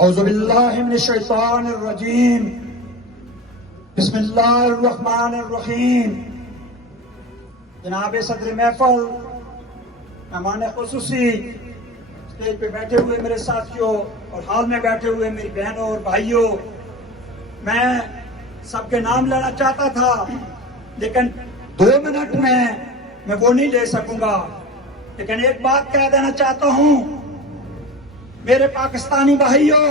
اعوذ باللہ من الشیطان الرجیم بسم اللہ الرحمن الرحیم. جناب صدر محفل، مہمان خصوصی، اسٹیج پہ بیٹھے ہوئے میرے ساتھیوں اور ہال میں بیٹھے ہوئے میری بہنوں اور بھائیوں، میں سب کے نام لینا چاہتا تھا لیکن 2 منٹ میں وہ نہیں لے سکوں گا. لیکن ایک بات کہہ دینا چاہتا ہوں میرے پاکستانی بھائیوں،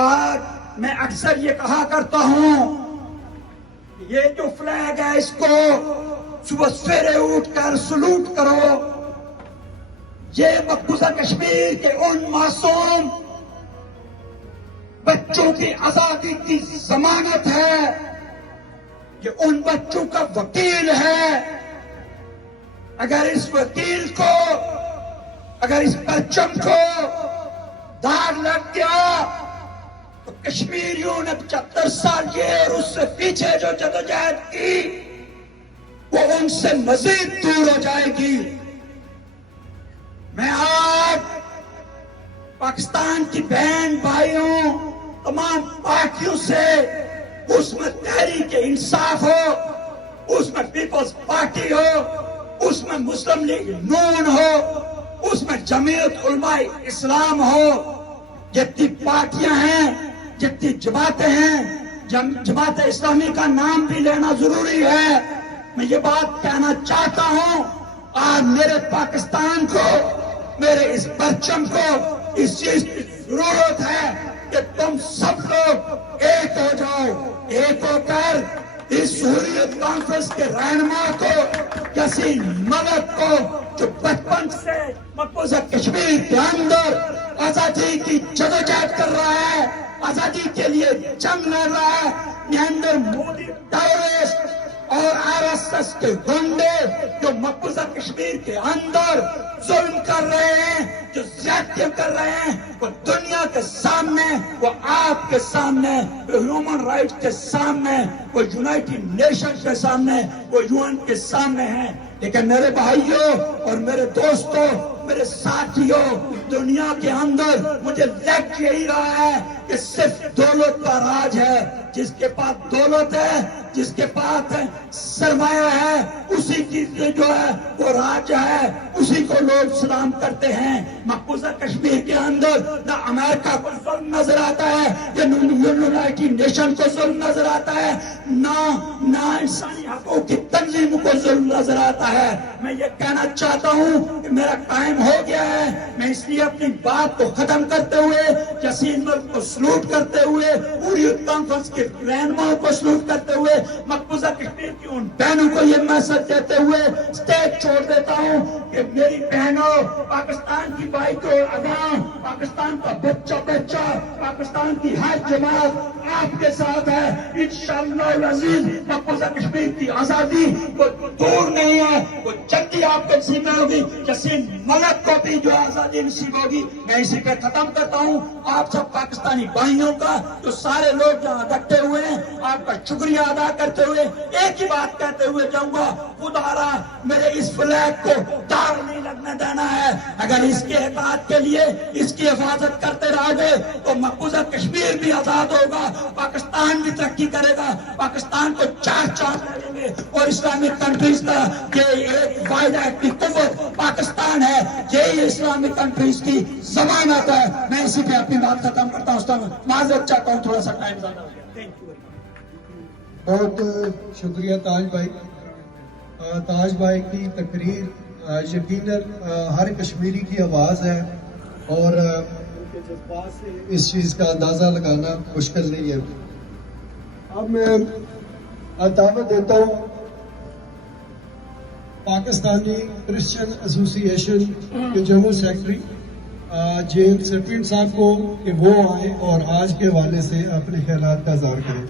آج میں اکثر یہ کہا کرتا ہوں یہ جو فلیگ ہے اس کو صبح سویرے اٹھ کر سلوٹ کرو. یہ مقبوضہ کشمیر کے ان معصوم بچوں کی آزادی کی ضمانت ہے، یہ ان بچوں کا وکیل ہے. اگر اس وکیل کو، اگر اس پرچم کو داغ لگ گیا تو کشمیریوں نے 75 سال یہ اور اس سے پیچھے جو جدوجہد کی وہ ان سے مزید دور ہو جائے گی. میں آج پاکستان کی بہن بھائیوں تمام پارٹیوں سے، اس میں تحریک انصاف ہو، اس میں پیپلز پارٹی ہو، اس میں مسلم لیگ نون ہو، اس میں جمعیت علماء اسلام ہو، جتنی پارٹیاں ہیں، جتنی جماعتیں ہیں، جماعت اسلامی کا نام بھی لینا ضروری ہے. میں یہ بات کہنا چاہتا ہوں، آج میرے پاکستان کو، میرے اس پرچم کو اس چیز کی ضرورت ہے کہ تم سب لوگ ایک ہو جاؤ، ایک ہو کر اس حریت کانفرنس کے رہنما کو، یاسین ملک کو، جو بچپن سے مقبوضہ کشمیر کے اندر آزادی کی جدوجہد کر رہا ہے، آزادی کے لیے جنگ لڑ رہا ہے، نریندر مودی ٹیررسٹ اور RSS کے گنڈے جو مقبوضہ کشمیر کے اندر ظلم کر رہے ہیں، جو زیادتیاں کر رہے ہیں، وہ دنیا کے سامنے، وہ آپ کے سامنے، وہ ہیومن رائٹس کے سامنے، وہ یونائٹڈ نیشن کے سامنے، وہ UN کے سامنے ہیں. لیکن میرے بھائیوں اور میرے دوستوں، میرے ساتھیوں، دنیا کے اندر مجھے لگ یہی رہا ہے کہ صرف دولت کا راج ہے. جس کے پاس دولت ہے، جس کے پاس سرمایہ ہے، اسی کی جو ہے وہ راج ہے، اسی کو لوگ سلام کرتے ہیں. مقبوضہ کشمیر کے اندر نہ امریکہ کو ظلم نظر آتا ہے، یا یونائٹڈ نیشن کو ظلم نظر آتا ہے، نہ انسانی حقوق کی تنظیم کو ظلم نظر آتا ہے. میں یہ کہنا چاہتا ہوں کہ میرا ٹائم ہو گیا ہے. میں اس لیے اپنی بات کو ختم کرتے ہوئے، یاسین ملک کو سلوٹ کرتے ہوئے، حریت کانفرنس کے رہنماؤں کو سلوٹ کرتے ہوئے، مقبوضہ کشمیر کی ان بہنوں کو یہ میسج دیتے ہوئے اسٹیج چھوڑ دیتا ہوں کہ میری بہنوں، پاکستان کی بھائی کو عوام، پاکستان کا بچہ، پاکستان کی ہر جماعت آپ کے ساتھ ہے. انشاءاللہ العزیز مقبوضہ کشمیر کی آزادی وہ دور نہیں ہے، وہ جلدی آپ کے نصیب میں ہوگی. یاسین ملک کو بھی جو آزادی نصیب ہوگی. میں اسی پہ ختم کرتا ہوں. آپ سب پاکستانی بھائیوں کا، جو سارے لوگ جہاں اکٹھے ہوئے ہیں، آپ کا شکریہ ادا کرتے ہوئے ایک ہی بات کہتے ہوئے جاؤں گا، خدا را میرے اس فلیگ کو داغ نہیں لگنے دینا ہے. اگر اس کے حفاظت کے لیے اس کی حفاظت کرتے رہو گے تو مقبوضہ کشمیر بھی آزاد ہوگا، پاکستان بھی ترقی کرے گا. پاکستان کو 4 چاند لگیں گے اور اسلامک کنٹریز کا یہ ایک واحد کی قوت پاکستان ہے. یہی اسلامک کنٹریز کی ضمانت ہے. میں اسی پہ اپنی بات ختم کرتا ہوں. اس ٹائم معذرت چاہتا ہوں، تھوڑا سا ٹائم زیادہ ہو گیا. بہت شکریہ تاج بھائی. تاج بھائی کی تقریر یقیناً ہر کشمیری کی آواز ہے اور جذبات سے اس چیز کا اندازہ لگانا مشکل نہیں ہے. اب میں دعوت دیتا ہوں پاکستانی کرسچن ایسوسی ایشن کے جنرل سیکرٹری جیمز سپرنٹ صاحب کو کہ وہ آئیں اور آج کے حوالے سے اپنے خیالات کا اظہار کریں.